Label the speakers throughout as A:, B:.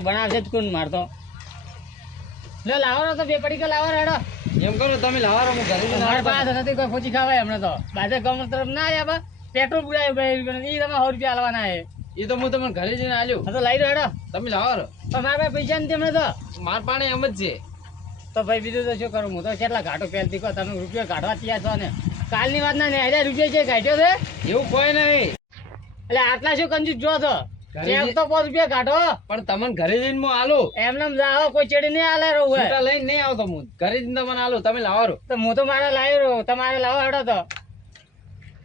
A: બનાવશે મારતો લ્યો લાવો તો બે પડીકા લાવો રેડો
B: એમ કરો તમે લાવો હું
A: પાસે નથી કોઈ પૂછી ખાવાય હમણાં તો બાજે ગમ તરફ ના આવ્યા પેટ્રોલ પુરાયું રૂપિયા ઈ તમે સો રૂપિયા આલવાના એ
B: એ તો હું તમને ઘરે જઈને આલ્યો
A: હા તો લઈ રહ્યો હેડો
B: તમે લાવો.
A: પણ મારા પાસે પૈસા નથી હમણાં તો
B: માર પાણે એમ જ છે
A: તો ભાઈ બીજું તો શું કરું હું તો કેટલા ઘાટો પહેલથી કહો તમે રૂપિયા કાઢવા તૈયાર છો ને કાલની વાત ના ને રૂપિયા છે કાઢ્યો છે.
B: એવું કોઈ નહીં.
A: એટલે આટલા શું કંજૂસ જો છો? તો પાંચ રૂપિયા કાઢો.
B: પણ તમને ઘરે જઈને હું આલો.
A: એમને એમ કોઈ ચેડી નહીં આલે રહું હોય.
B: લઈને નહીં આવતો હું ઘરે જઈને તમને આલો તમે લાવો
A: તો હું તો મારે લાવી રહ્યો તમારે લાવો હેડો તો.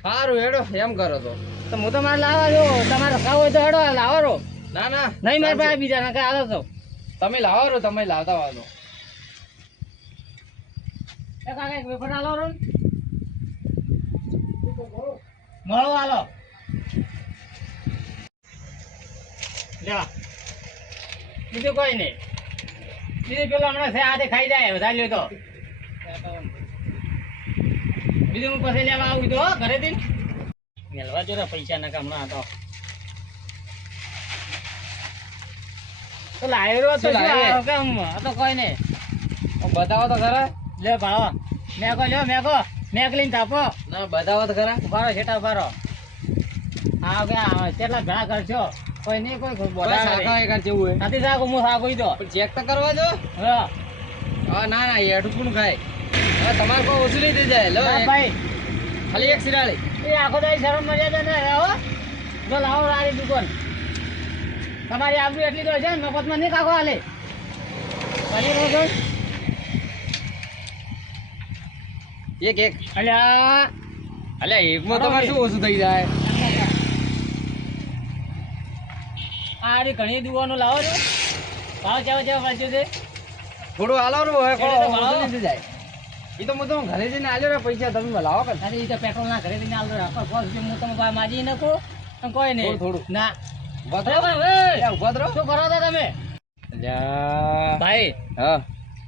B: સારું હેડો એમ કરો તો.
A: તો હું તો મારે લાવવા જો તમારે ખાવું હોય તો હેડો લાવો રો
B: ના ના.
A: નહીં મારે પાસે બીજા ના આલો તો.
B: તમે લાવો રો તમે લાવતા વાળો.
A: કાકા એક વેફર આલો રો મળો આલો લ્યો. બીજું કોઈ નહીં. બીજું પેલો હમણાં છે ખાઈ જાય વધારે લ્યો તો. બીજું હું પછી લેવા આવું તો ઘરેથી. મેળવા જો પૈસા ના હમણાં તો. તો લાવ્યો તો
B: લાવ્યો?
A: આવ્યો કેમ તો કોઈ નહીં.
B: બતાવો તો ખરા.
A: લે ભાવ મેં કહો લ્યો મેકો મેક. લઈને તાપો
B: ના બતાવો તો ખરા.
A: ઉભારો છેટા ઉભારો હા કે આ કેટલા ઘણા કરશો? કોઈ નહીં કોઈ બોલા
B: શાખા એકાર જેવું હોય.
A: નથી સાકો હું ઈ તો.
B: ચેક તો કરવા દો.
A: હા.
B: હા ના ના એઠું પણ ખાય? હવે તમારે કોઈ ઓછું લઈ દે જાય. લો
A: ભાઈ.
B: ખાલી એક સિરાળી
A: એ આખો દાઈ શરમ મર્યાદા ના હો. જો લાવો રારી દુકાન. તમારી આબરૂ એટલી તો છે મફતમાં નહીં કાકો હાલે. ભલે રહો છો
B: એક એક.
A: અલ્યા.
B: અલ્યા એકમાં તમારે શું ઓછું થઈ જાય?
A: આરે ઘણી દુવાનો લાવો છો. ભાવ ચાવો ચાવો વાંચ્યો છે.
B: થોડું હાલો હોય. નથી જાય. એ તો હું તમે ઘરે જઈને આલ્યો રે પૈસા તમે લાવો કે
A: અરે એ તો પેટ્રોલ ના ઘરે જઈને આલ્યો રાખો કોલ રૂપિયા હું તમે કોઈ માજી નાખો? તમે કોઈ નહીં.
B: થોડું.
A: ના.
B: ઊભા રહો. ઊભા.
A: શું કરો છો તમે? ભાઈ.
B: હા.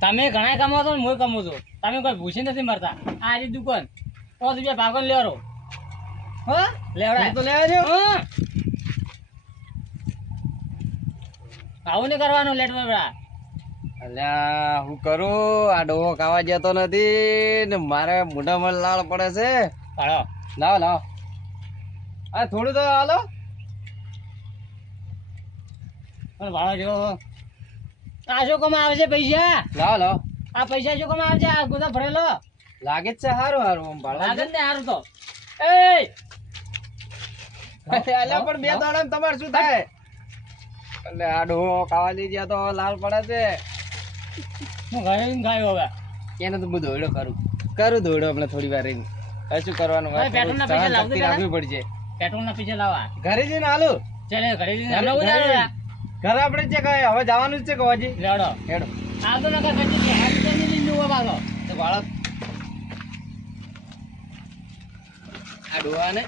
A: તમે ઘણા કમાવો છો ને હું કમાઉં છું. તમે કોઈ ભૂસી નથી મરતા. આ રી દુકાન. પાંચ રૂપિયા ભાગો ને લેવાનો હો?
B: તો
A: આવું નહીં કરવાનું લેટમાં
B: અલ્યા હું કરું? આ ડોહો ખાવા જતો નથી ને મારે મોઢામાં લાળ પડે છે.
A: હાલો.
B: લાવો લાવો. આ થોડું તો હાલો.
A: પણ ભાડો જો આ શું કમા આવશે પૈસા?
B: લાવો લાવો.
A: આ પૈસા શું કમા આવશે આ ગોદા ભરેલો?
B: લાગે જ છે સારું સારું આમ ભાડું.
A: લાગે ને હારું તો. એ
B: અલ્યા પણ બે દાડા તમાર શું થાય? એટલે આ ડોહો ખાવા લઈ ગયા તો લાલ પડે છે.
A: હું ઘરે ખાયો હવે.
B: એને તો બધું દોડ્યો કરું. કરું દોડ્યો હમણાં થોડી વાર રહીને હવે શું કરવાનું
A: હવે પેટ્રોલના પૈસા.
B: રાખવી પડશે.
A: પેટ્રોલ ના પૈસા લાવવા.
B: ઘરે જઈને હાલો.
A: ચાલે ઘરે જઈને
B: ઘરે- આપણે છે કે હવે જવાનું જ છે કે હજી?
A: રેડો.
B: હેડો
A: આવતો નકર પછી નહીં. આ બીજાની લઈને ઊભો પાછો.
B: તો બાળક આ ડોહાને?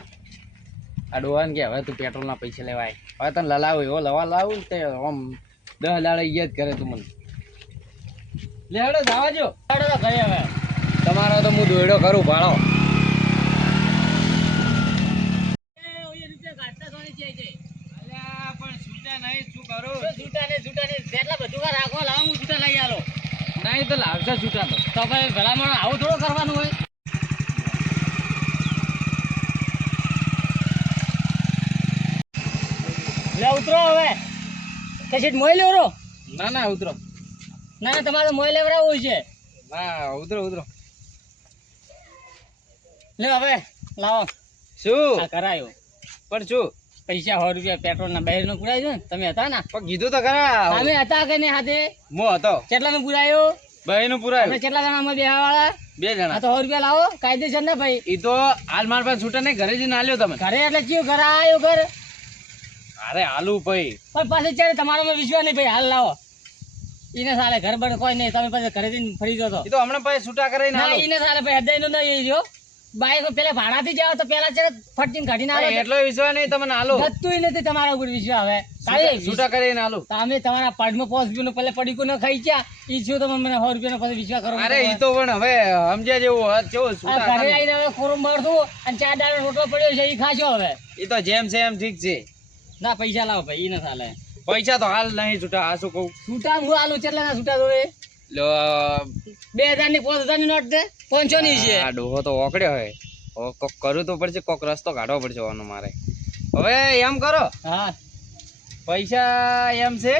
B: આ ડોહાને કે હવે તું પેટ્રોલના પૈસા લેવાય હવે તને લલાવ એવો લવા લાવું ને તે આમ દસ લાડે જ કરે તું મને. લે હેડો જવા જો
A: તો
B: તમારો તો હું દોડ્યો કરું ભાડો
A: એ, ઓય રૂપિયા કાઢતા સોની છે છે.
B: પણ છૂટા નહીં શું કરું
A: તો છૂટા ને છૂટા ને જેટલા બધું વાર રાખો લાવો હું છૂટા લઈ આલો
B: નહીં તો લાવશે છૂટા તો.
A: તો ભાઈ ભલામણ આવું થોડું કરવાનું હોય? લે ઉતરો હવે. કશી મોઈ લેવરો?
B: ના ના ઉતરો.
A: ના ના તમારે મોઈ લેવડાવવું છે.
B: ના ઉતરો ઉતરો.
A: લે હવે લાવો.
B: શું?
A: કરાયો.
B: પણ શું?
A: પૈસા સો રૂપિયા પેટ્રોલ ના બહેરનું પુરાયું ને. તમે હતા ને?
B: પણ કીધું તો ખરા.
A: તમે હતા કે નહીં હાથે?
B: મો હતો.
A: કેટલા નું પુરાયો?
B: ભાઈ નું
A: પુરાય.
B: પુરાયું
A: કેટલા જણા અમે બેહવા વાળા
B: બે જણા.
A: તો સો રૂપિયા લાવો કાયદેસર ને ભાઈ.
B: ઈ તો હાલ મારા પાસે છૂટા નહીં ઘરે જઈને આલ્યો તમે.
A: ઘરે એટલે ચિયું ઘરે આવ્યો ઘર?
B: અરે આલુ ભાઈ.
A: પણ પાછું ચાલે તમારામાં વિશ્વાસ નહીં ભાઈ. હાલ લાવો. ઈને સાલે ઘર બર કોઈ નહીં. તમે પાછા ઘરે જઈને ફરી જતો
B: ઈ તો હમણાં પાસે છૂટા કરાઈને
A: ના એને સાલે ભાઈ હૃદયનું નહીં રહ્યો બાઈક પેલા ભાડાથી જાવ તો પેલા છે ફટકીને કાઢીને આલો.
B: એટલો વિશ્વાસ નહીં તમને આલો.
A: જતું નથી તમારા ઉપર વિશ્વાસ હવે.
B: છૂટા કરીને આલો.
A: તમે તમારા પાડમાં પાંચ રૂપિયાનું પેલા પડીકું ન ખાઈ ગયા ઈ શું તમે મને સો રૂપિયાનો પછી વિશ્વાસ કરો
B: અરે ઈ તો પણ હવે સમજ્યા જેવું હોત છૂટા
A: ઘરે આવીને હવે ખોરું મારશું અને ચાર દાડો રોટલો પડ્યો છે ઈ ખાશો હવે.
B: ઈ તો જેમ છે એમ ઠીક છે.
A: ના પૈસા લાવો ભાઈ ઈ ન ચાલે.
B: પૈસા તો હાલ નહીં છૂટા આ શું કહું?
A: છૂટા હું આલુ કેટલા ના છૂટા જોવે? બે હજારની પાંચ હજારની નોટ છે પાંચસો ની છે.
B: આ ડોહો તો ઓકડ્યો હોય. કોક કરવું તો પડશે કોક રસ્તો કાઢવો પડશે મારે. હવે એમ કરો.
A: હા.
B: પૈસા એમ છે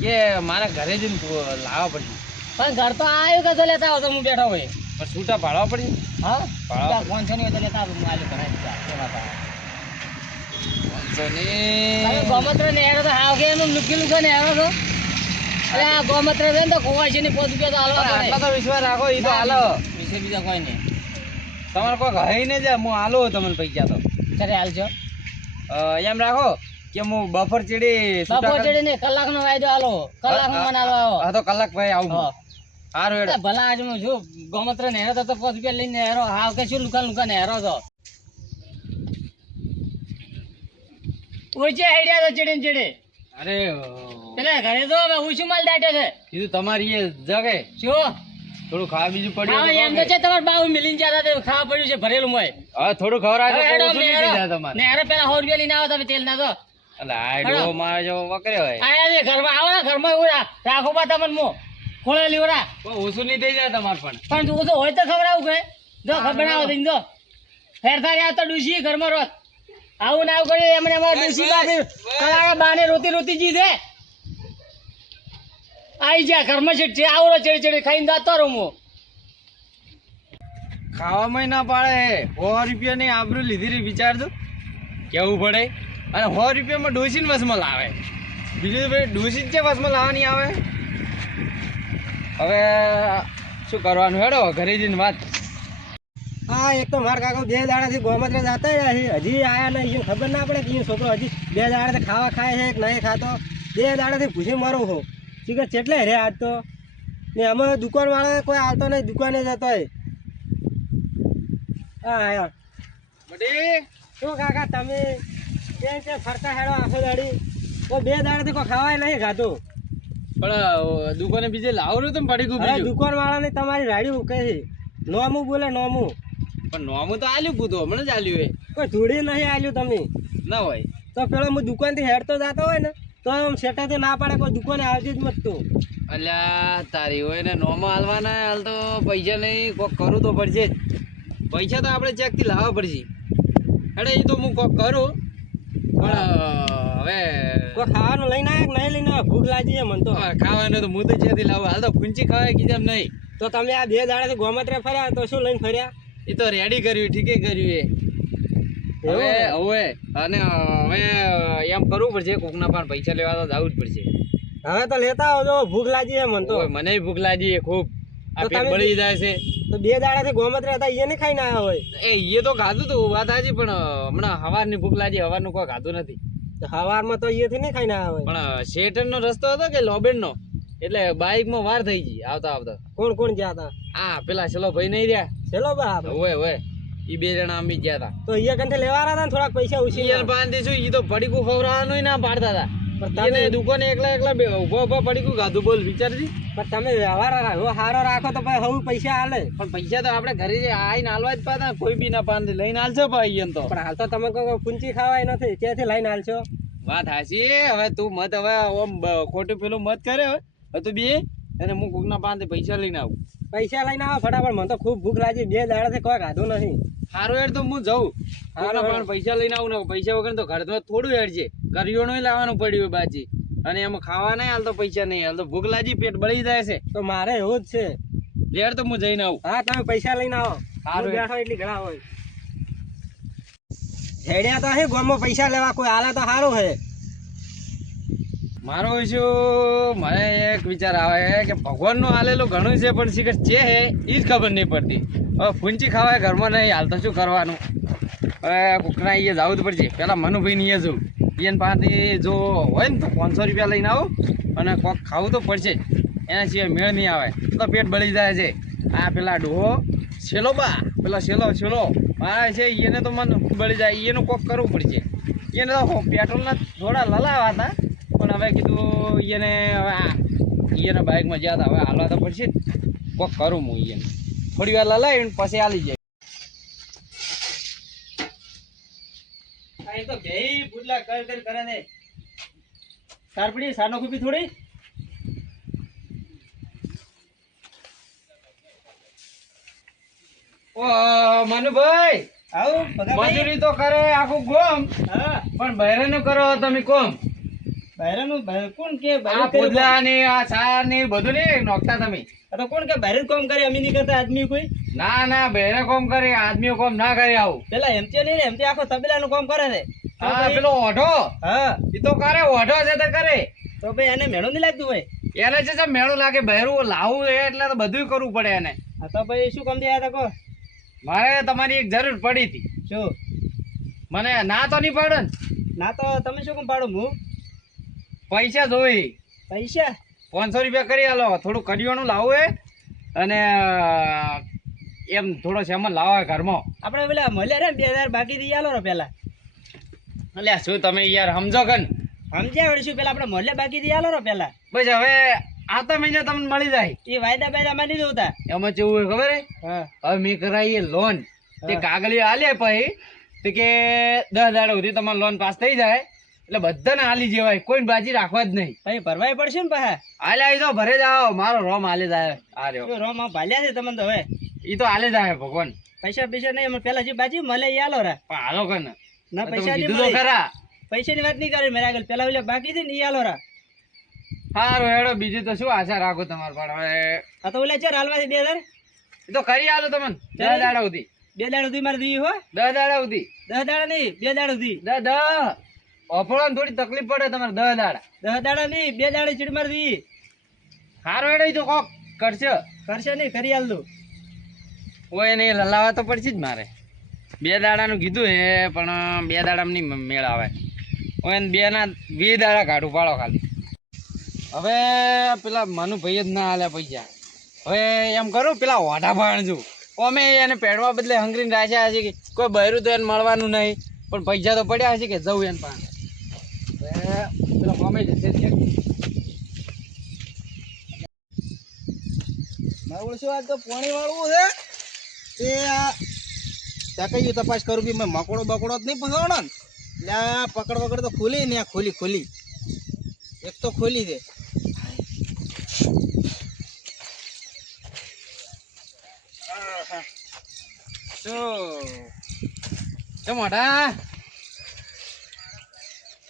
B: કે મારા ઘરે જ લાવવા પડશે
A: પણ ઘર તો આવ્યું કે તો લેતા આવો તો હું બેઠો હોય.
B: પણ છૂટા ભાડવા પડશે
A: હા?
B: ભાડવા
A: ફોન છે હોય તો લેતા આવતો હું ઘરે. કેવા. ગોમત્ર ને તો હાવ કે એનું લુકેલું છે ને તો. અરે આ ગોમત્ર છે ને તો ખોવાય છે ને રૂપિયા તો હાલવા
B: આટલો
A: પડે
B: તો વિશ્વાસ રાખો એ તો હાલો
A: વિશે બીજા કોઈ નહીં.
B: તમારે કોઈ ઘરે ને જાય હું હાલો તમને પૈસા તો.
A: ક્યારે હાલ છો
B: એમ રાખો. કે હું બફર ચીડી બફર
A: ચડી ને કલાક નો વાયદો આલો. કલાક મને હાલો
B: હા તો કલાક ભાઈ આવું.
A: હા.
B: સારું
A: ભલા આજ હું જો ગોમત્ર ને હેરો તો પાંચ રૂપિયા લઈને હેરો હાવ કે શું લુકા લુકા ને હેરો તો ઓછે આઈડિયા તો ચડી. ચડી
B: અરે
A: એટલે ઘરે તો હવે હું શું માલ દાટ્યો છે.
B: કીધું તમારી એ જગે.
A: શું?
B: થોડું ખાવા બીજું પડ્યું
A: એમ તો છે તમારે બાવ મિલીને જતા તે ખાવા પડ્યું છે ભરેલું
B: હવે થોડું જાય તમારે.
A: ને હેરો પેલા સો રૂપિયા લઈને આવો તમે તેલ ના તો.
B: આ મારે જો વકરે હોય.
A: આયા છે ઘરમાં આવો ને ઘરમાં એવું રાખો બા તમને મો. ખોળે લીવડા
B: ઓછું નહીં થઈ જાય તમારે પણ.
A: પણ તું હોય તો ખવડાવું કે. જો ખબર આવો દઈને જો. ફેરફાર આ તો ડૂસી ઘરમાં રોત આવું ના આવું કરી એમને એમાં ડૂસી બાપી
B: બસ.
A: બાને રોતી રોતી જી દે. આવી જા ઘરમાં છે આવરો ચડી ચડી ખાઈને જાતો રમો
B: ખાવામાં ના પાડે. સો રૂપિયાની આબરૂ લીધી રી વિચારજો. કેવું પડે? અને સો રૂપિયામાં ડોસીને વસમાં લાવે. બીજું ભાઈ ડોસી જ છે વસમાં લાવવાની આવે. હવે શું કરવાનું? હેડો ઘરે જઈને વાત.
C: હા એક તો મારા કાકા બે દાડાથી ગોમત્રે જતા રહ્યા છે. હજી આયા નહીં અહીંયા ખબર ના પડે કે છોકરો હજી બે દાડાથી ખાવા ખાય છે કે નહીં ખાતો. બે દાડાથી ભૂસી મારું હું. કે ચેટલે રે આજ તો? ને અમે દુકાનવાળા કોઈ આવતો નહીં દુકાને જતો હોય. હા યાર
B: બટી?
C: શું કાકા તમે? કેમ છે ફરતા હેડો આખો દાડી. તો બે દાડાથી કોઈ ખાવાય નહીં ખાતું
B: પણ દુકાને બીજે લાવરું તો પડી ગયું
C: દુકાનવાળાને તમારી રાડી કહે છે. નોમું બોલે નોમું.
B: પણ નોમું તો આલ્યું પૂતું હમણાં જ આલ્યું એ.
C: કોઈ ધૂળી નહીં આલ્યું તમે.
B: ના હોય.
C: તો પેલો હું દુકાનથી હેડતો જતો હોય ને તો આમ શેઠાથી ના પાડે કોઈ દુકાને આવતી જ મત તું.
B: અલ્યા તારી હોય ને નોમાં હાલવાના હાલ તો પૈસા નહીં કોક કરું તો પડશે પૈસા તો આપણે ચેકથી લાવવા પડશે. અરે એ તો હું કોક કરું. પણ હવે
C: કોઈ ખાવાનું લઈને આવ્યા નહીં લઈને ભૂખ લાગી છે મને તો.
B: ખાવાનું તો હું તો લાવું હાલ તો ફૂંચી ખાવાય કીધું એમ નહીં.
C: તો તમે આ બે દાડાથી ગોમત્રે ફર્યા તો શું લઈને ફર્યા?
B: એ તો રેડી કર્યું ઠીકે કર્યું એ. હવે હવે અને હવે એમ કરવું પડશે કોકના પણ પૈસા લેવા તો જવું જ પડશે.
C: હવે તો લેતા આવજો ભૂખ લાગી છે મને તો.
B: મને ભૂખ લાગી છે ખૂબ. આ પેટ બળી જાય છે.
C: તો બે દાડાથી ગોમત્રે હતા એને ખાઈને આવ્યા હોય.
B: એ તો ખાધું તું વાત હાજી પણ હમણાં હવારની ભૂખ લાગી હવારનું કોઈ ખાધું નથી.
C: હવારમાં તો અહીંયાથી નહીં ખાઈને આવ્યા હોય.
B: પણ શેટરનો રસ્તો હતો કે લોબેનનો? એટલે બાઇકમાં વાર થઈ ગઈ આવતા આવતા.
C: કોણ કોણ ગયા હતા?
B: આ પેલા ચલો ભાઈ નહીં રહ્યા.
C: ચલો બા
B: ઓય ઓય ઈ બે જણા અમે ગયા હતા.
C: તો અહીંયા કંઠે લેવા હતા થોડાક પૈસા ઉછી
B: યાર શું ઈ તો પડીકું ખવડાવવાનું ના પાડતા હતા. એને દુકાને એકલા એકલા બે ઊભા પડી ગયું ખાધું બોલ વિચારજી.
C: પણ તમે વ્યવહાર રાખો સારો રાખો તો ભાઈ હવે પૈસા હાલે
B: પણ પૈસા તો આપણે ઘરે આઈને હાલવા જ પાતા કોઈ બી ના પાન લઈને હાલશો ભાઈ એમ તો.
C: પણ હાલ તો તમે કહો કુંચી ખાવાય નથી ત્યાંથી લઈને હાલશો
B: વાત હાચી હવે તું મત હવે ઓમ ખોટું પેલું મત કરે હવે. તું બે અને હું કોકના પાસે પૈસા લઈને આવું.
C: પૈસા લઈને આવો ફટાફટ. મને તો ખૂબ ભૂખ લાગી. બે દાડાથી કોઈ ખાધું નહીં.
B: સારું એડ તો હું જાઉં.
C: હારું
B: પૈસા લઈને આવું ને પૈસા વગર તો ઘર તો થોડું હેડ છે. કરિયોણું લાવવાનું પડ્યું બાજી. અને એમાં ખાવા નહીં હાલ તો પૈસા નહીં હાલ તો ભૂખ લાગી પેટ બળી જાય છે.
C: તો મારે એવું જ છે.
B: લેર તો હું જઈને આવું.
C: હા તમે પૈસા લઈને આવો. સારું બેઠો એટલી ઘણા હોય. હેડ્યા તો હે ગામમાં પૈસા લેવા કોઈ. હાલે તો સારું હે.
B: મારો શું મને એક વિચાર આવે કે ભગવાનનું હાલેલું ઘણું છે, પણ શીખર છે હે એ જ ખબર નહીં પડતી. હવે ફૂંચી ખાવાય ઘરમાં નહીં, હાલ તો શું કરવાનું? હવે કોકના અહીંયા જવું જ પડશે. પેલા મનુભાઈ એ જવું. એને પાસેથી જો હોય ને તો પાંચસો રૂપિયા લઈને આવું અને કોક ખાવું તો પડશે. એના સિવાય મેળ નહીં આવે. તો પેટ બળી જાય છે. આ પેલા ડોહો, છેલ્લો બા. પેલા છેલ્લો છેલ્લો. મારા છે એને તો મન બળી જાય. એનું કોક કરવું પડશે. એને તો પેટ્રોલના થોડા લલાવા હતા. હવે કીધું એને હવે એને બાઇકમાં જ્યાં હવે હાલવા તો પડશે કોક કરું હું એને થોડી વાર લલાવીને પછી હાલી જાય.
D: તો કર કર કરે ને. સારપડી સાનો ખૂબી થોડી?
B: ઓ મનુભાઈ
D: આવું
B: મજૂરી તો કરે આખું ગોમ.
D: હા.
B: પણ બહેરાનું કરો તમે કોમ.
D: બહેરાનું બહેર- કોણ કે
B: આ? પોદલા ને આ સાર ને બધું નહીં નોખતા તમે.
D: તો કોણ કે બહેરું કોમ કરે અમે નહીં કરતા આદમી કોઈ?
B: ના ના બહેરે કોમ કરે આદમીઓ કોમ ના કરે આવું.
D: પેલા એમતી નહીં ને એમતી આખો તબેલાનું કોમ કરે છે
B: હા પેલો ઓઢો.
D: હા.
B: એ તો કરે ઓઢો છે તો કરે.
D: તો ભાઈ એને મેળું નહીં લાગતું ભાઈ
B: એને છે મેળું લાગે બહેરું લાવવું એ એટલે તો બધું કરવું પડે એને.
D: તો ભાઈ શું કામ થયા હતા કહો?
B: મારે તમારી એક જરૂર પડી હતી.
D: શું?
B: મને ના તો નહીં પાડો ના
D: તો તમે શું કામ પાડો હું
B: પૈસા જોઈ.
D: પૈસા?
B: પાંચસો રૂપિયા કરી આલો. થોડું કરિયાણું લાવવું એ અને એમ થોડો સામાન લાવો ઘરમાં.
D: આપણે પેલા મળ્યા રે ને બે હજાર બાકી દઈ આલો રો પેલા.
B: અલ્યા શું તમે યાર સમજો કન.
D: સમજ્યા વળી શું પેલા આપણે મળ્યા બાકી દઈ આલો રો પેલા.
B: બસ હવે આવતા મહિને તમને મળી જાય.
D: એ વાયદા બાયદા માં દઉં તા
B: એમાં જેવું હોય ખબર હે?
D: હા.
B: હવે મેં કરાવી લોન તે કાગળી આલે પછી કે દસ હજાર સુધી તમારે લોન પાસ થઈ જાય. એટલે બધાને હાલી જેવાય કોઈ બાજી રાખવા જ નહીં.
D: પછી ભરવાય પડશે ને પાછા
B: હાલે આવી તો ભરે જાઓ મારો રોમ હાલે જાય આ રહ્યો.
D: રોમ આ ભાલ્યા છે તમને તો હવે.
B: એ તો હાલે જાય ભગવાન.
D: પૈસા પૈસા નહીં અમે પેલા જે બાજી મળે એ હાલો રા.
B: પણ હાલો કન
D: ના પૈસા નહીં
B: ખરા.
D: પૈસાની વાત નહીં કરી મેરા આગળ પેલા ઓલે બાકી છે ને એ હાલો રા.
B: સારું હેડો બીજું તો શું આશા રાખો તમારે પણ હવે
D: આ તો ઓલા ચાર હાલમાંથી બે હજાર.
B: એ તો કરી હાલો તમને.
D: બે
B: દાડા સુધી.
D: બે દાડા સુધી મારે દઈ હો.
B: દસ દાડા સુધી.
D: દસ દાડા નહીં બે દાડા સુધી.
B: દસ દસ. ઓફળવાની થોડી તકલીફ પડે તમારે દસ દાડા.
D: દસ દાડા નહીં બે દાડે ચીડ મારી દઈ
B: સારું હેડો તો કોક કરશે.
D: કરશે નહીં કરી આલ દઉં.
B: હોય નહીં લલાવા તો પડશે જ મારે. બે દાડાનું કીધું હે પણ બે દાડામાં નહીં મેળ આવે. ને બે ના બે દાડા કાઢું પાડો ખાલી. હવે પેલા મનુભાઈ જ ના હાલ્યા પૈસા. હવે એમ કરું પેલા વાઢા ભાણજું. અમે એને પેડવા બદલે હંગરીને રાખ્યા છે કે કોઈ બહેરું તો એને મળવાનું નહીં પણ પૈસા તો પડ્યા છે કે જવું એને પાસે હવે પેલો અમે જશે જ ક્યાંક.
E: મારું શું તો પાણી વાળવું છે. તે આ ત્યાં કઈ તપાસ કરું બી મેં મકોડો બકોડો જ નહીં ફસાવવાનો ને. એટલે આ પકડ વકડ તો ખુલી ને આ ખોલી ખોલી. એક તો ખોલી છે.
B: શું મોઢા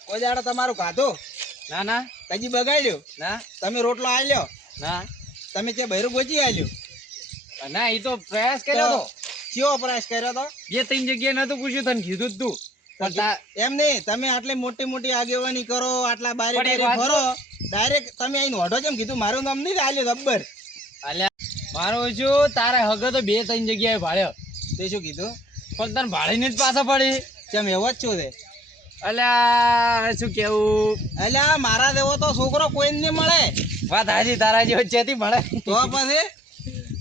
E: કોઈ દાડો તમારું ખાધું?
B: ના ના.
E: કજી બગાડ્યું?
B: ના.
E: તમે રોટલો આલ્યો?
B: ના.
E: તમે તે બૈરું ગોચી આલ્યો?
B: ના એ તો પ્રયાસ કર્યો તો
E: કયો પ્રયાસ કર્યો તો?
B: જે ત્રણ જગ્યાએ નતું પૂછ્યું તને કીધું તું.
E: એમ નહીં તમે આટલી મોટી મોટી આગેવાની કરો આટલા બારી બારી ફરો ડાયરેક્ટ તમે અહીં ઓઢો જેમ કીધું. મારું નામ નહીં આલ્યો ગબ્બર
B: અલ્યા મારું શું તારે હગે તો બે ત્રણ જગ્યાએ ભાડ્યો.
E: તે શું કીધું?
B: પણ તને ભાડીને જ પાછા પડી.
E: કેમ એવો જ છું તે?
B: અલ્યા શું કેવું?
E: અલ્યા મારા દેવો તો છોકરો કોઈ નહીં મળે.
B: વાત હાજી તારા જેવો જેથી મળે.
E: તો પછી?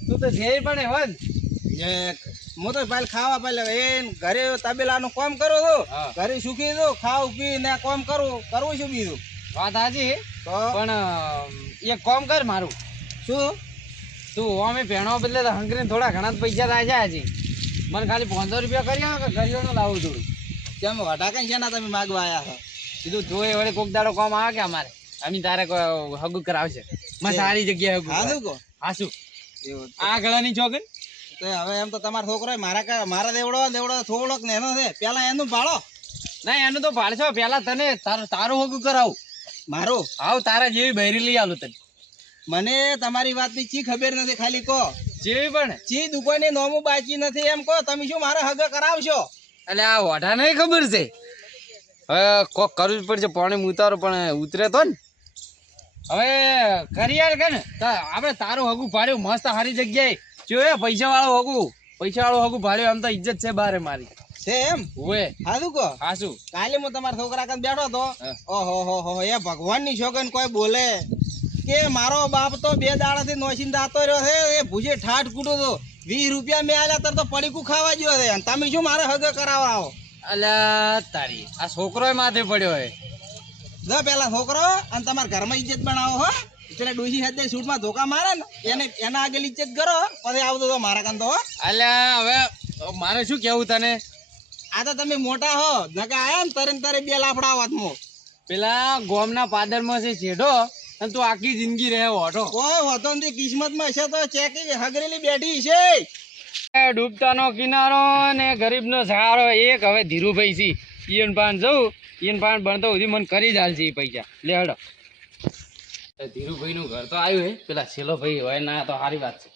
B: તું તો જે પણ
E: એ હું તો પહેલા ખાવા પહેલા એ ઘરે તબેલાનું કામ કરું છું. ઘરે સુખી છું ખાવું પી ને કામ કરું કરવું શું બીજું.
B: વાત હાજી
E: તો?
B: પણ એક કામ કર મારું.
E: શું?
B: તું અમે ભેણો બદલે તો હંગરીને થોડા ઘણા જ પૈસા થાય છે હાજી. મને ખાલી પાંચસો રૂપિયા કરી આવો કે ઘરિયાળું લાવું થોડું
E: કેમ વટા કઈ છે ના તમે માગવા આવ્યા છો
B: કીધું જોઈ વળી કોક દાડો કામ આવે કે અમારે? અમે તારે હગું કરાવશે. મને સારી જગ્યાએ હગું
E: કહો?
B: હા શું?
E: એવું
B: આ ગળાની ચોકન
E: તો હવે એમ તો તમારો છોકરો મારા કા- મારા દેવડો દેવડો થોડોક ને એનો છે. પેલા એનું ભાળો.
B: ના એનું તો પાડશો પેલા તને તારું તારું હગું કરાવું.
E: મારું?
B: આવ તારા જેવી બૈરી લઈ આવું તને.
E: મને તમારી વાતની ચી ખબર નથી ખાલી કહો.
B: જેવી પણ.
E: ચી દુકાને નોમું બાકી નથી એમ કહો. તમે શું મારા હગ કરાવશો?
B: એટલે આ ઓઢા નહીં ખબર છે. હવે કોક કરવું જ પડશે પાણી ઉતારો પણ ઉતરે તો ને. હવે કરી યાર કે ને આપણે તારું હગું ભાડ્યું મસ્ત સારી જગ્યાએ. જોયે પૈસા વાળું હગું પૈસા વાળું હગું ભાડ્યું આમ તો ઇજ્જત છે બારે મારી.
E: છે એમ?
B: ઓએ.
E: હારું કહો.
B: હા
E: કાલે હું તમારા છોકરા કાન બેઠો તો. ઓહો હો હો હો, એ ભગવાનની શોગન કોઈ બોલે. કે મારો બાપ તો બે દાડાથી નોશીન દાતો રહ્યો છે એ ભૂજે ઠાઠ કૂટો તો. વીસ રૂપિયા મેં આલ્યા તાર તો પડીકું ખાવા ગયો છે. અને તમે શું મારે હગ કરાવવા આવો?
B: અલ્યા તારી આ છોકરો માથે પડ્યો હે.
E: જો પેલા છોકરો અને તમારા ઘરમાં ઇજ્જત બનાવો હો. પેલા ડોસી હાથે સૂટમાં ધોકા મારે ને એને એના આગળ ઇજ્જત કરો પછી આવતો તો મારા કાંતો હો.
B: અલ્યા હવે મારે શું કેવું તને?
E: આ તો તમે મોટા હો. નકા આયા ને તરે તરે બે લાફડા વાતમાં.
B: પેલા ગોમના પાદરમાં છે શેઢો અને તું આખી જિંદગી રહે ઓઢો
E: કોઈ હોતો નથી કિસ્મતમાં છે તો ચેકી હગરેલી બેઠી છે.
B: એ ડૂબતાનો કિનારો ને ગરીબનો સહારો એક હવે ધીરુભાઈ છે. ઈયન પાન જવું ઈયન પાન ભણતો સુધી મને કરી જ હાલશે પૈસા. લે હડો. ધીરુભાઈ નું ઘર તો આવ્યું હે. પેલા છેલ્લો ભાઈ હોય ના તો સારી વાત છે.